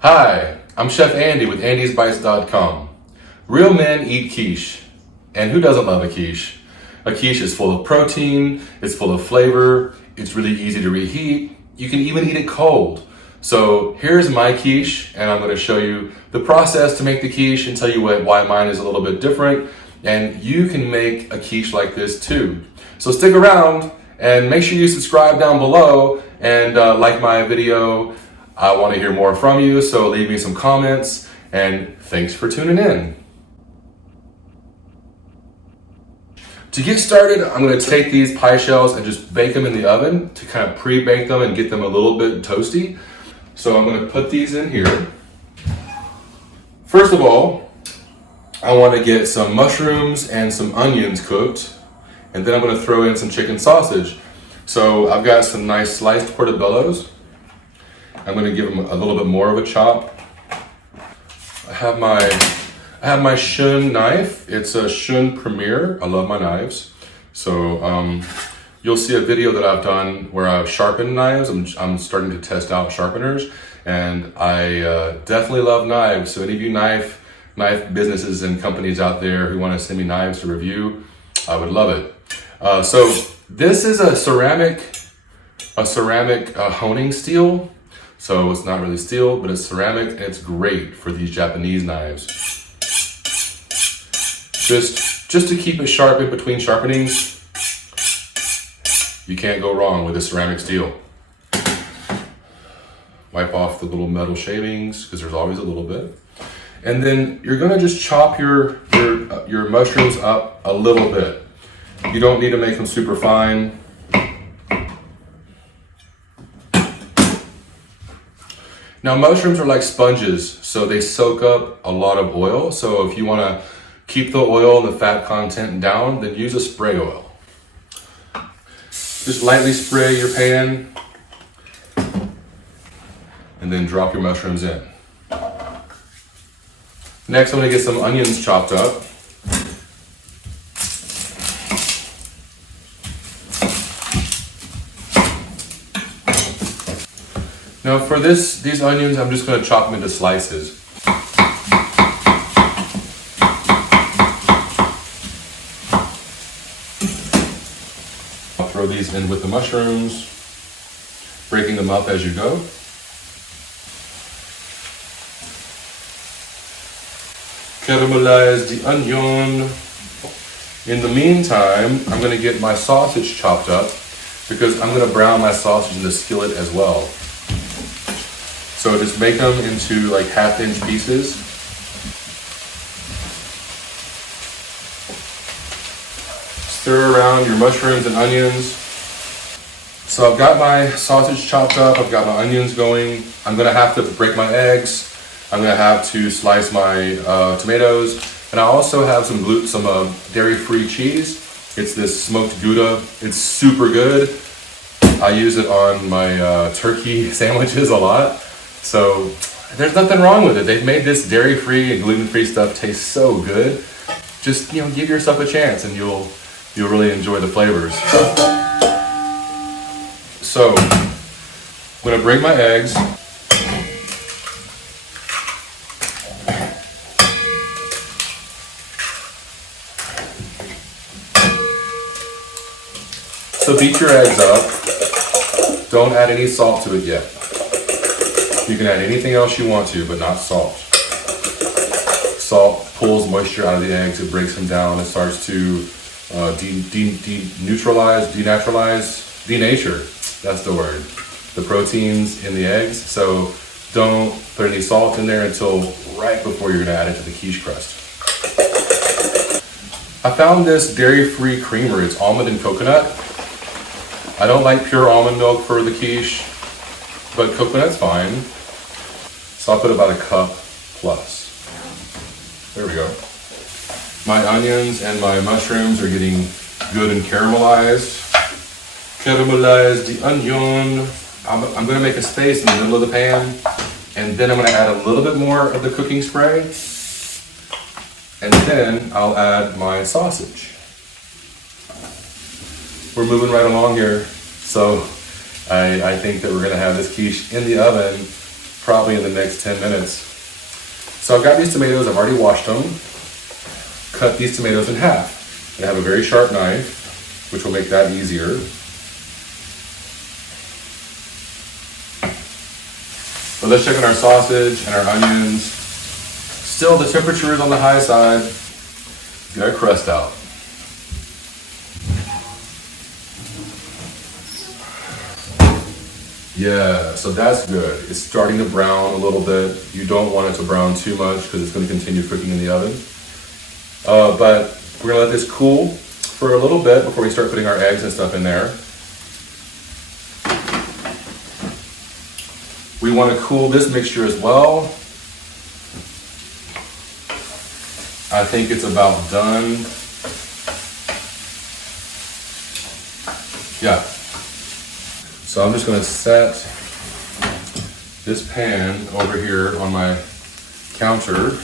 Hi, I'm Chef Andy with andysbites.com. Real men eat quiche, and who doesn't love a quiche? A quiche is full of protein, it's full of flavor, it's really easy to reheat, you can even eat it cold. So here's my quiche, and I'm going to show you the process to make the quiche and tell you why mine is a little bit different, and you can make a quiche like this too. So stick around and make sure you subscribe down below and like my video. I want to hear more from you, so leave me some comments, and thanks for tuning in. To get started, I'm going to take these pie shells and just bake them in the oven to kind of pre-bake them and get them a little bit toasty. So I'm going to put these in here. First of all, I want to get some mushrooms and some onions cooked, and then I'm going to throw in some chicken sausage. So I've got some nice sliced portobellos. I'm going to give them a little bit more of a chop. I have my Shun knife. It's a Shun Premier. I love my knives. So you'll see a video that I've done where I've sharpened knives. I'm starting to test out sharpeners, and I definitely love knives. So any of you knife businesses and companies out there who want to send me knives to review, I would love it. So this is a ceramic honing steel. So it's not really steel, but it's ceramic, and it's great for these Japanese knives. Just to keep it sharp in between sharpenings, you can't go wrong with a ceramic steel. Wipe off the little metal shavings, because there's always a little bit. And then you're gonna just chop your mushrooms up a little bit. You don't need to make them super fine. Now mushrooms are like sponges, so they soak up a lot of oil. So if you want to keep the oil and the fat content down, then use a spray oil. Just lightly spray your pan and then drop your mushrooms in. Next, I'm going to get some onions chopped up. Now for these onions, I'm just going to chop them into slices. I'll throw these in with the mushrooms, breaking them up as you go. Caramelize the onion. In the meantime, I'm going to get my sausage chopped up because I'm going to brown my sausage in the skillet as well. So just make them into like 1/2-inch pieces. Stir around your mushrooms and onions. So I've got my sausage chopped up, I've got my onions going. I'm gonna have to break my eggs. I'm gonna have to slice my tomatoes. And I also have some dairy-free cheese. It's this smoked Gouda. It's super good. I use it on my turkey sandwiches a lot. So there's nothing wrong with it. They've made this dairy-free and gluten-free stuff taste so good. Just give yourself a chance, and you'll really enjoy the flavors. So I'm gonna break my eggs. So beat your eggs up. Don't add any salt to it yet. You can add anything else you want to, but not salt. Salt pulls moisture out of the eggs, it breaks them down, it starts to denature, that's the word, the proteins in the eggs. So don't put any salt in there until right before you're gonna add it to the quiche crust. I found this dairy-free creamer, it's almond and coconut. I don't like pure almond milk for the quiche, but coconut's fine. So I'll put about 1 cup plus. There we go. My onions and my mushrooms are getting good and caramelized. Caramelize the onion. I'm gonna make a space in the middle of the pan, and then I'm gonna add a little bit more of the cooking spray, and then I'll add my sausage. We're moving right along here. So I think that we're gonna have this quiche in the oven probably in the next 10 minutes. So I've got these tomatoes, I've already washed them. Cut these tomatoes in half. And I have a very sharp knife, which will make that easier. But let's check on our sausage and our onions. Still, the temperature is on the high side. Get our crust out. Yeah, so that's good. It's starting to brown a little bit. You don't want it to brown too much because it's going to continue cooking in the oven. But we're going to let this cool for a little bit before we start putting our eggs and stuff in there. We want to cool this mixture as well. I think it's about done. Yeah. So I'm just going to set this pan over here on my counter,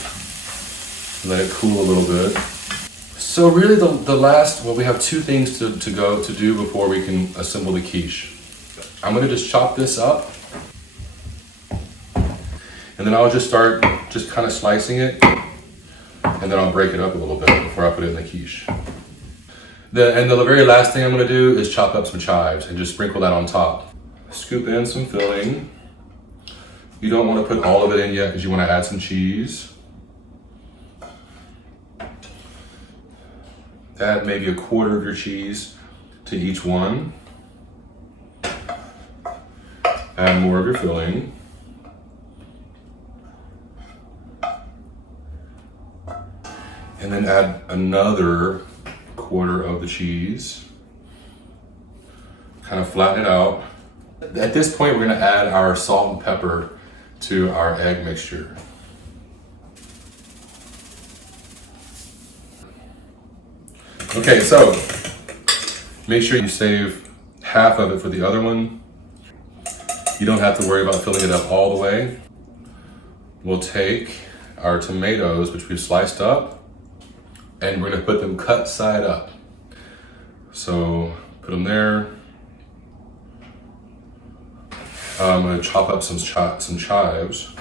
let it cool a little bit. So really the last, well, we have two things to do before we can assemble the quiche. I'm going to just chop this up, and then I'll just start just kind of slicing it, and then I'll break it up a little bit before I put it in the quiche. And the very last thing I'm going to do is chop up some chives and just sprinkle that on top. Scoop in some filling. You don't want to put all of it in yet because you want to add some cheese. Add maybe a quarter of your cheese to each one. Add more of your filling. And then add another quarter of the cheese. Kind of flatten it out. At this point, we're going to add our salt and pepper to our egg mixture. Okay, so make sure you save half of it for the other one. You don't have to worry about filling it up all the way. We'll take our tomatoes, which we've sliced up, and we're going to put them cut side up. So put them there. I'm going to chop up some chives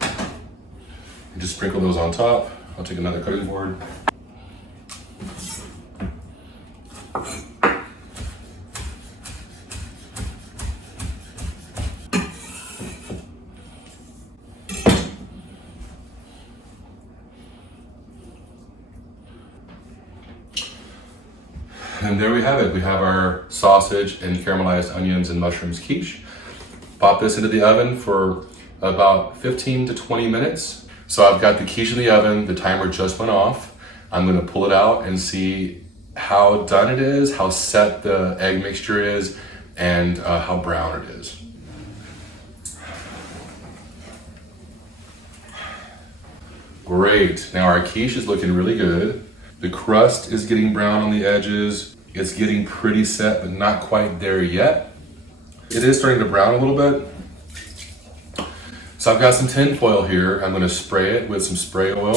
and just sprinkle those on top. I'll take another cutting board. And there we have it. We have our sausage and caramelized onions and mushrooms quiche. Pop this into the oven for about 15 to 20 minutes. So I've got the quiche in the oven. The timer just went off. I'm going to pull it out and see how done it is, how set the egg mixture is, and how brown it is. Great. Now our quiche is looking really good. The crust is getting brown on the edges. It's getting pretty set, but not quite there yet. It is starting to brown a little bit. So I've got some tin foil here. I'm going to spray it with some spray oil.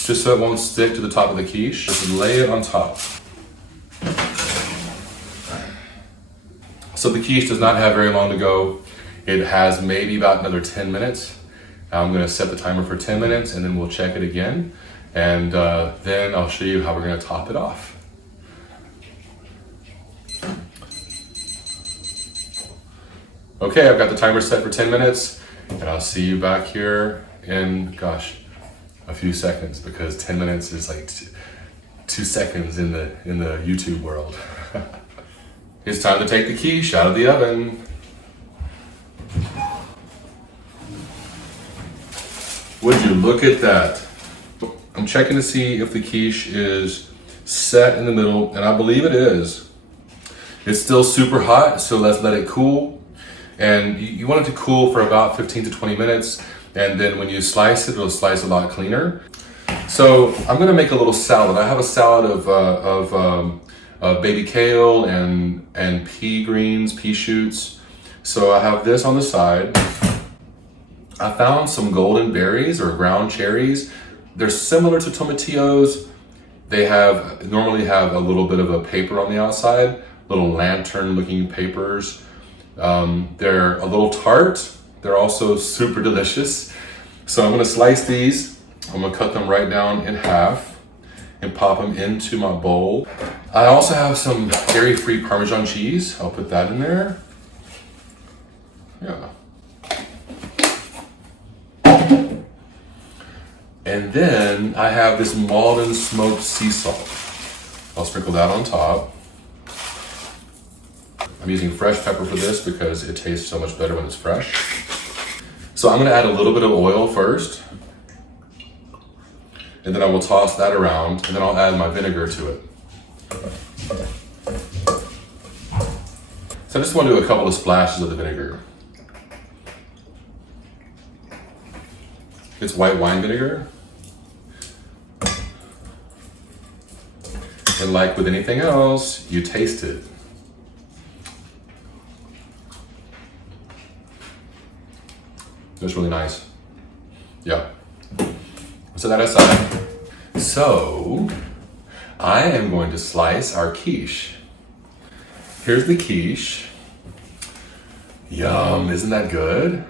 Just so it won't stick to the top of the quiche. Just lay it on top. So the quiche does not have very long to go. It has maybe about another 10 minutes. I'm going to set the timer for 10 minutes and then we'll check it again. And then I'll show you how we're going to top it off. Okay, I've got the timer set for 10 minutes and I'll see you back here in, gosh, a few seconds, because 10 minutes is like 2 seconds in the YouTube world. It's time to take the quiche out of the oven. Would you look at that? I'm checking to see if the quiche is set in the middle, and I believe it is. It's still super hot, so let's let it cool. And you want it to cool for about 15 to 20 minutes, and then when you slice it, it'll slice a lot cleaner. So I'm gonna make a little salad. I have a salad of baby kale and pea greens, pea shoots. So I have this on the side. I found some golden berries or ground cherries. They're similar to tomatillos. They normally have a little bit of a paper on the outside, little lantern looking papers. They're a little tart. They're also super delicious. So I'm gonna slice these. I'm gonna cut them right down in half and pop them into my bowl. I also have some dairy-free Parmesan cheese. I'll put that in there. Yeah. And then I have this Maldon smoked sea salt. I'll sprinkle that on top. I'm using fresh pepper for this because it tastes so much better when it's fresh. So I'm gonna add a little bit of oil first, and then I will toss that around, and then I'll add my vinegar to it. So I just want to do a couple of splashes of the vinegar. It's white wine vinegar. And like with anything else, you taste it. It's really nice. Yeah. So that aside. So I am going to slice our quiche. Here's the quiche. Yum, isn't that good?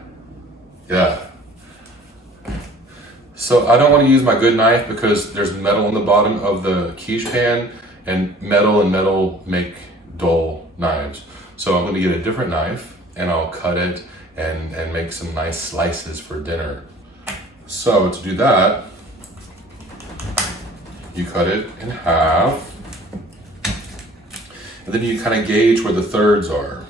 Yeah. So I don't want to use my good knife because there's metal on the bottom of the quiche pan, and metal make dull knives. So I'm going to get a different knife and I'll cut it and make some nice slices for dinner. So to do that, you cut it in half, and then you kind of gauge where the thirds are.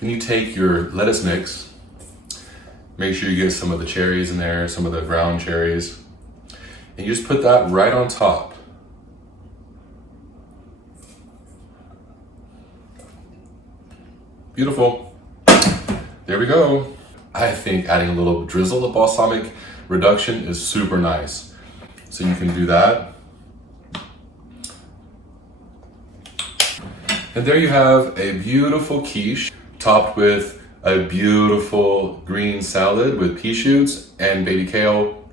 Then you take your lettuce mix, make sure you get some of the cherries in there, some of the ground cherries, and you just put that right on top. Beautiful. There we go. I think adding a little drizzle of balsamic reduction is super nice. So you can do that. And there you have a beautiful quiche topped with a beautiful green salad with pea shoots and baby kale,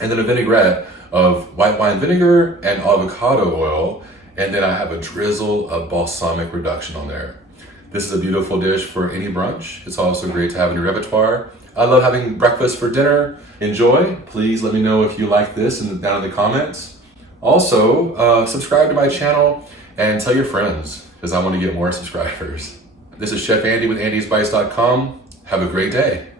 and then a vinaigrette of white wine vinegar and avocado oil, and then I have a drizzle of balsamic reduction on there. This is a beautiful dish for any brunch. It's also great to have in your repertoire. I love having breakfast for dinner. Enjoy. Please let me know if you like this down in the comments. Also, subscribe to my channel and tell your friends because I want to get more subscribers. This is Chef Andy with andysbites.com. Have a great day.